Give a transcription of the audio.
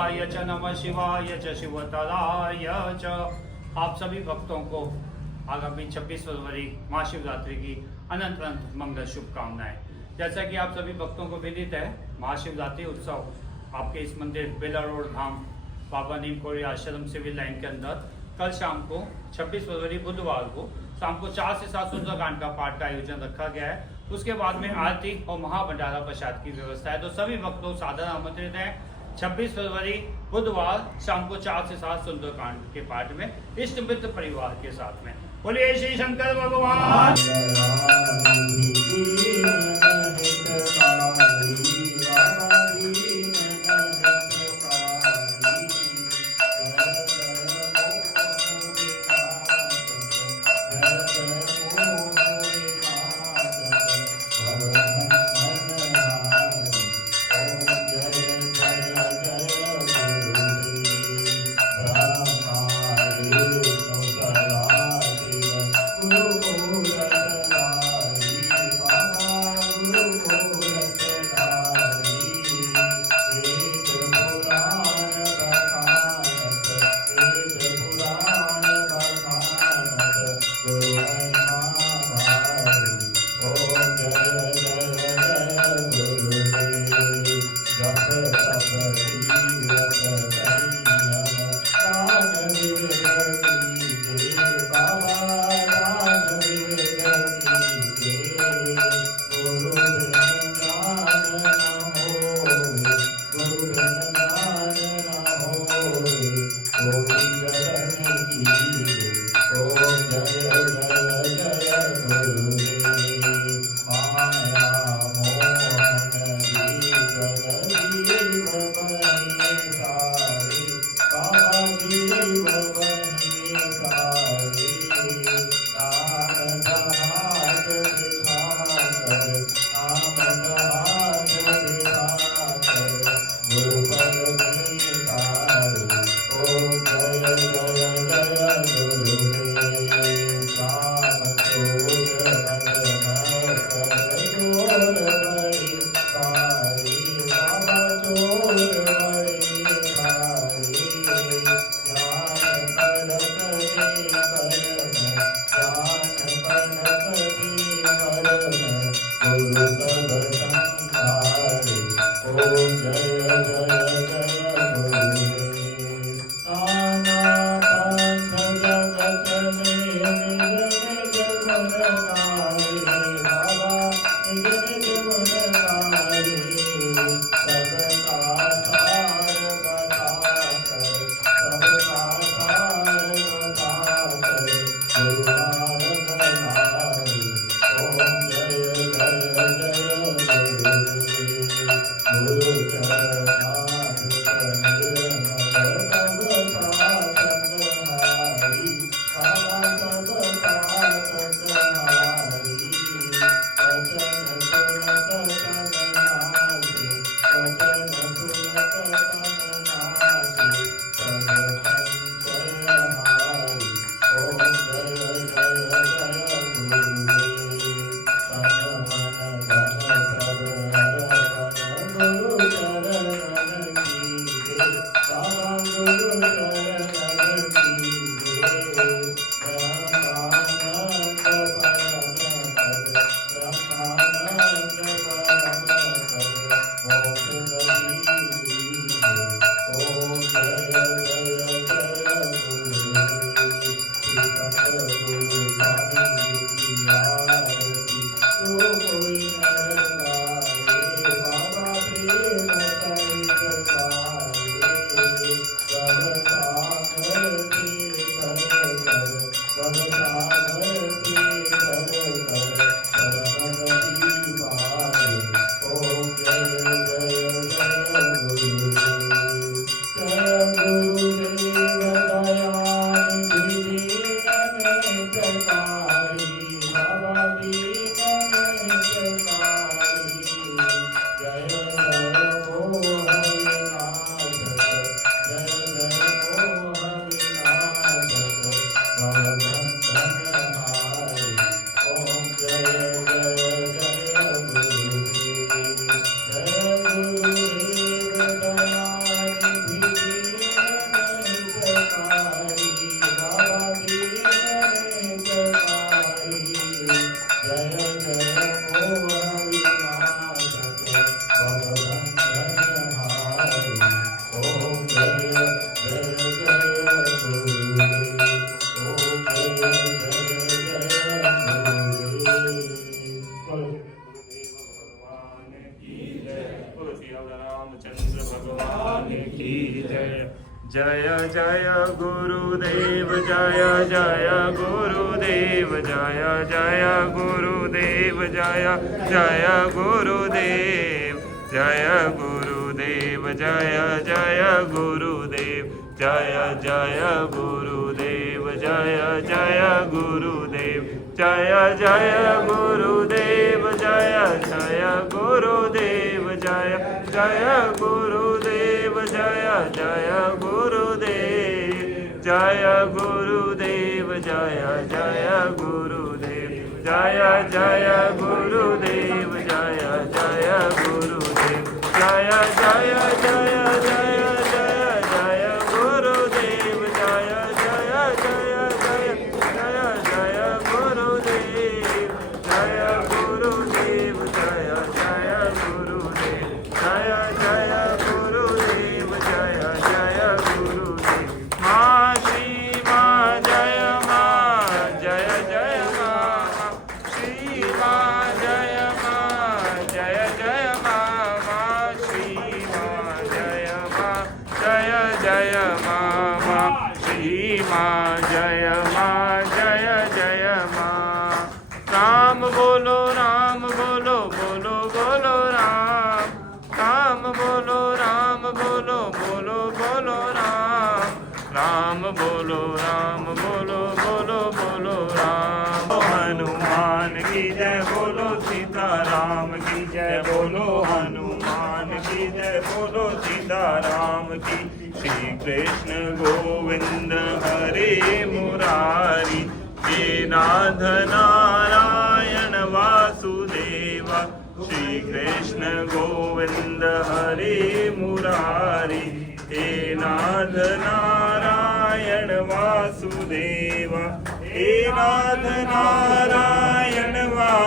च नमः शिवाय च शिवतराय च। आप सभी भक्तों को आगामी 26 फरवरी महाशिवरात्रि की अनंत अनंत मंगल शुभकामनाएं। जैसा कि आप सभी भक्तों को विदित है, महाशिवरात्रि उत्सव आपके इस मंदिर बेला रोड धाम बाबा नीमकोड़ी आश्रम सिविल लाइन के अंदर कल शाम को 26 फरवरी बुधवार को शाम को 4 से 7 सुंदरकांड का पाठ का आयोजन रखा गया है। उसके बाद में आरती और महाभंडारा प्रसाद की व्यवस्था है। तो सभी भक्तों सादर आमंत्रित हैं 26 फरवरी बुधवार शाम को 4 से 7 सुंदरकांड के पाठ में इष्ट मित्र परिवार के साथ में। बोलिए श्री शंकर भगवान। जय जय गुरुदेव जय जय गुरुदेव जय जय गुरुदेव जय जय गुरुदेव जय गुरुदेव जय जय गुरुदेव जय जय गुरुदेव जय जय गुरुदेव जय जय गुरुदेव जय जय गुरुदेव जय जय गुरुदेव जय जय गुरुदेव जय गुरुदेव जय जय गुरुदेव जय जय गुरुदेव जय जय गुरुदेव जय जय जय जय जय जय गुरुदेव जय जय जय जय जय जय गुरुदेव जय गुरुदेव जय जय गुरुदेव जय जय गुरुदेव जय जय गुरुदेव माँ श्री माँ जय माँ जय जय माँ श्री माँ जय माँ जय जय माँ माँ श्री माँ जय माँ जय जय माँ माँ श्री माँ जय माँ जय जय माँ राम बोलो बोलो बोलो राम राम बोलो बोलो बोलो बोलो राम बोलो बोलो बोलो राम हनुमान की जय बोलो सीताराम की जय बोलो हनुमान की जय बोलो सीताराम की श्री कृष्ण गोविंद हरे मुरारी हे नाथ नारायण वासुदेवा श्री कृष्ण गोविंद हरे मुरारी हे नाथ नारायण वासुदेवा हे नाथ नारायण